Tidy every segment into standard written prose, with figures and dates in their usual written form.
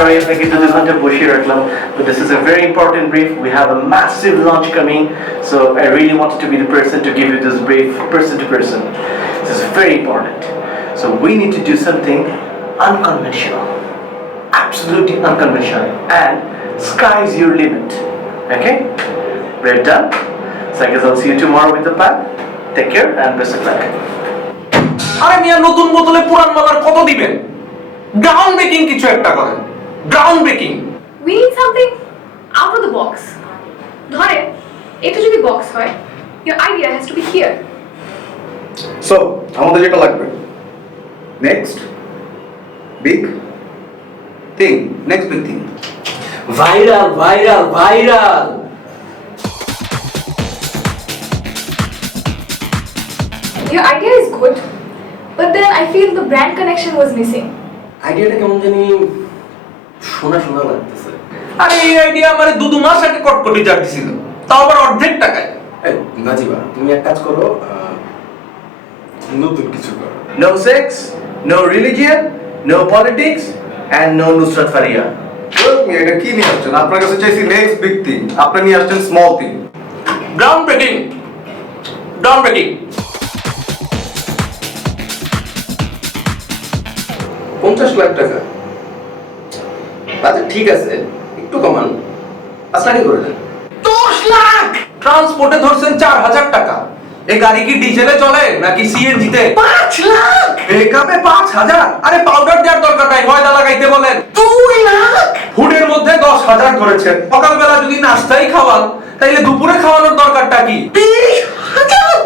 sorry আপনাকে 2 ঘন্টা বসিয়ে রাখলাম, but this is a very important brief. We have a massive launch coming, so I really wanted to be the person to give you this brief, person to person. This is very important. So we need to do something unconventional, absolutely unconventional, and sky is your limit. Okay, we're done. So I guess I'll see you tomorrow with the plan. Take care and best of luck. আরে মিয়া, নতুন বোতলে পুরান মালার কত দিবেন? Ground breaking কিছু একটা করেন, ground breaking. We need something out of the box. ধরে এটা যদি বক্স হয়, your idea has to be here. So আমাদের যেটা লাগবে next big thing, next big thing, viral viral viral. Your idea is good, but then I feel the brand connection was missing. আইডিয়াটা কেমন জানি শোনা শোনা লাগতেছে। আরে এই আইডিয়া আমারে 2 মাস আগে কটকটি জার দিছিল, তাও আবার অর্ধেক টাকায়। এই নাজিবা, তুমি এক কাজ করো, নতুন কিছু করো। No sex, no religion, no politics, and no Nusrat Faria. এটা কি নিয়ে আসছেন? আপনার কাছে চাইছি নেক্সট বিগ থিং, আপনি নিয়ে আসছেন small thing. Ground breaking, ground breaking. 50 lakh টাকা বাজেট, ঠিক আছে, একটু কমান, আসানি করে দেন। 10 লাখ ট্রান্সপোর্টে ধরছেন 4000 টাকা। এই গাড়ি কি ডিজেলে চলে নাকি সিএনজি তে? 5 লাখ মেকআপে 5000। আরে পাউডার দেওয়ার দরকার নাই, ময়দা লাগাইতে বলেন। 2 লাখ ফুডের মধ্যে 10000 ধরেছেন। সকালবেলা যদি নাস্তাই খাওয়ান, তাইলে দুপুরে খাওয়ানোর দরকারটা কি? 20000।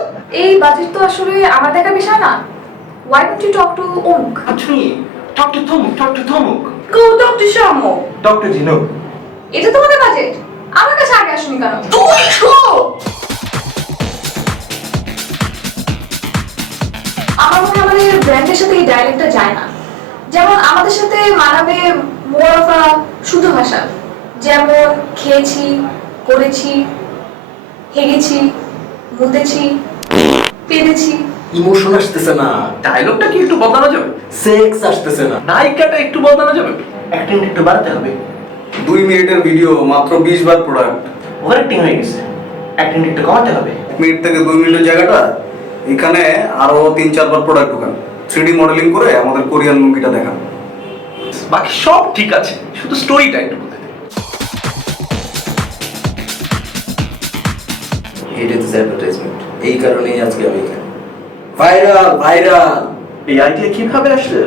এই বাজেট তো আসলে আমার দেখার বিষয় না। Why don't you talk to Omuk? Actually, talk to Tomuk, talk to Tomuk. Go talk to Shamo. Dr. Jinuk. এটা তোমাদের বাজেট, আমার কাছে আগে আসুনি কেন? 200। আমার মনে হয় আমাদের ব্র্যান্ডের সাথে এই ডায়ালেক্টটা যায় না। যেমন আমাদের সাথে মানাবে মোর অফ আ শুদ্ধ ভাষা, যেমন খেয়েছি, করেছি, হেগেছি, মুতেছি, পেরেছি। ইমোশন আসতেছে না, ডায়লগটা কি একটু বদলানো যাবে? সেক্স আসতেছে না, নায়িকাটা একটু বদলানো যাবে? অ্যাক্টিং একটু বাড়াতে হবে। 2 মিনিটের ভিডিও, মাত্র 20 বার প্রোডাক্ট। ওভার অ্যাক্টিং হয়ে গেছে, অ্যাক্টিং একটু কমাতে হবে। 1 মিনিট থেকে 2 মিনিটের জায়গাটা এখানে আরো 3-4 বার প্রোডাক্ট ঢোকান, 3D মডেলিং করে আমাদের কোরিয়ান মুভিটা দেখান। বাকি সব ঠিক আছে, শুধু স্টোরিটা একটু বলতে দিন। এটা তো অ্যাডভার্টাইজমেন্ট, এই কারণেই আজকে আমি এখানে। Viral viral. এই আইডিয়া কিভাবে আসলো?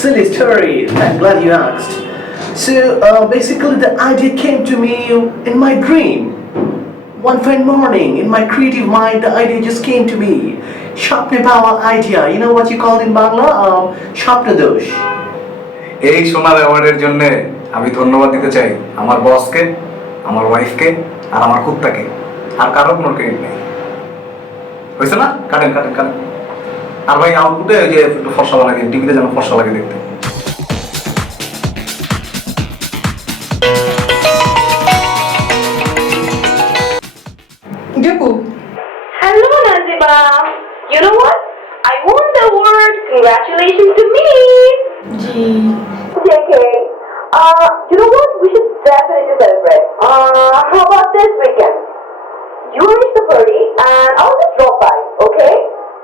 Silly story. I'm glad you asked. So basically, the idea came to me in my dream. One fine morning, in my creative mind, the idea just came to me. Shapne Bawa idea. You know what you call in Bangla? Shapne dosh. এই সোনার অ্যাওয়ার্ডের জন্য আমি ধন্যবাদ দিতে চাই আমার বসকে, আমার ওয়াইফকে, আর আমার কুত্তাকে। আর কারো কোনো ক্রেডিট নেই, হয়েছে না? কাটেন কাটেন কাটেন। আর ভাই আউটপুটে ওই যে একটু ফর্সা লাগে, টিভিতে যেন ফর্সা লাগে দেখতে। Depu. Hello, Naziba. You know what? I won the award. Congratulations to me. Gee. JK. You know what? We should definitely celebrate. How about this weekend? You arrange the party and I'll just drop by, okay?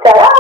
Ta-da!